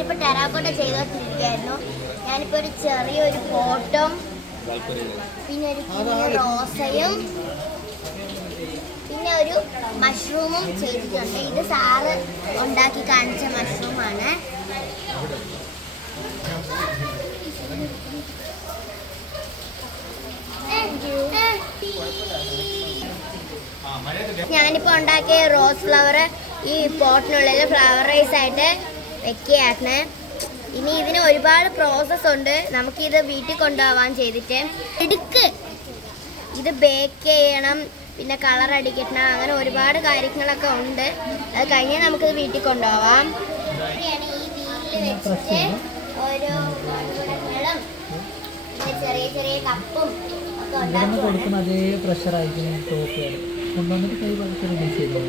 ഞാനിപ്പോൾ ടെറാക്കോട്ട ചെയ്തോണ്ടിരിക്കുകയായിരുന്നു. ഞാനിപ്പോൾ ഒരു ചെറിയൊരു പോട്ടും പിന്നെ ഒരു കുഞ്ഞു റോസയും പിന്നെ ഒരു മഷ്റൂമും ചെയ്തിട്ടുണ്ട്. ഇത് സാറ് ഉണ്ടാക്കി കാണിച്ച മഷ്റൂമാണ്. ഞാനിപ്പോൾ ഉണ്ടാക്കിയ റോസ് ഫ്ലവർ ഈ പോട്ടിനുള്ളിൽ ഫ്ലവർ റൈസ് ആയിട്ട് വെക്കുകയാണ്. ഇനി ഇതിന് ഒരുപാട് പ്രോസസ്സ് ഉണ്ട്. നമുക്കിത് വീട്ടിൽ കൊണ്ടുപോകാൻ ചെയ്തിട്ട് ഇത് ബേക്ക് ചെയ്യണം, പിന്നെ കളർ അടിക്കണം, അങ്ങനെ ഒരുപാട് കാര്യങ്ങളൊക്കെ ഉണ്ട്. അത് കഴിഞ്ഞ് നമുക്കിത് വീട്ടിൽ കൊണ്ടുപോകാം. ഈ വീട്ടിൽ വെച്ചിട്ട് ഓരോ മൺകുടങ്ങളും പിന്നെ ചെറിയ ചെറിയ കപ്പും ഒക്കെ ഉണ്ടാക്കും. അതേ പ്രഷർ ആയിരിക്കും ടോപ്പ് കൊണ്ടുവന്നിട്ട് കൈ പതുക്കെ റിലീസ് ചെയ്തോ.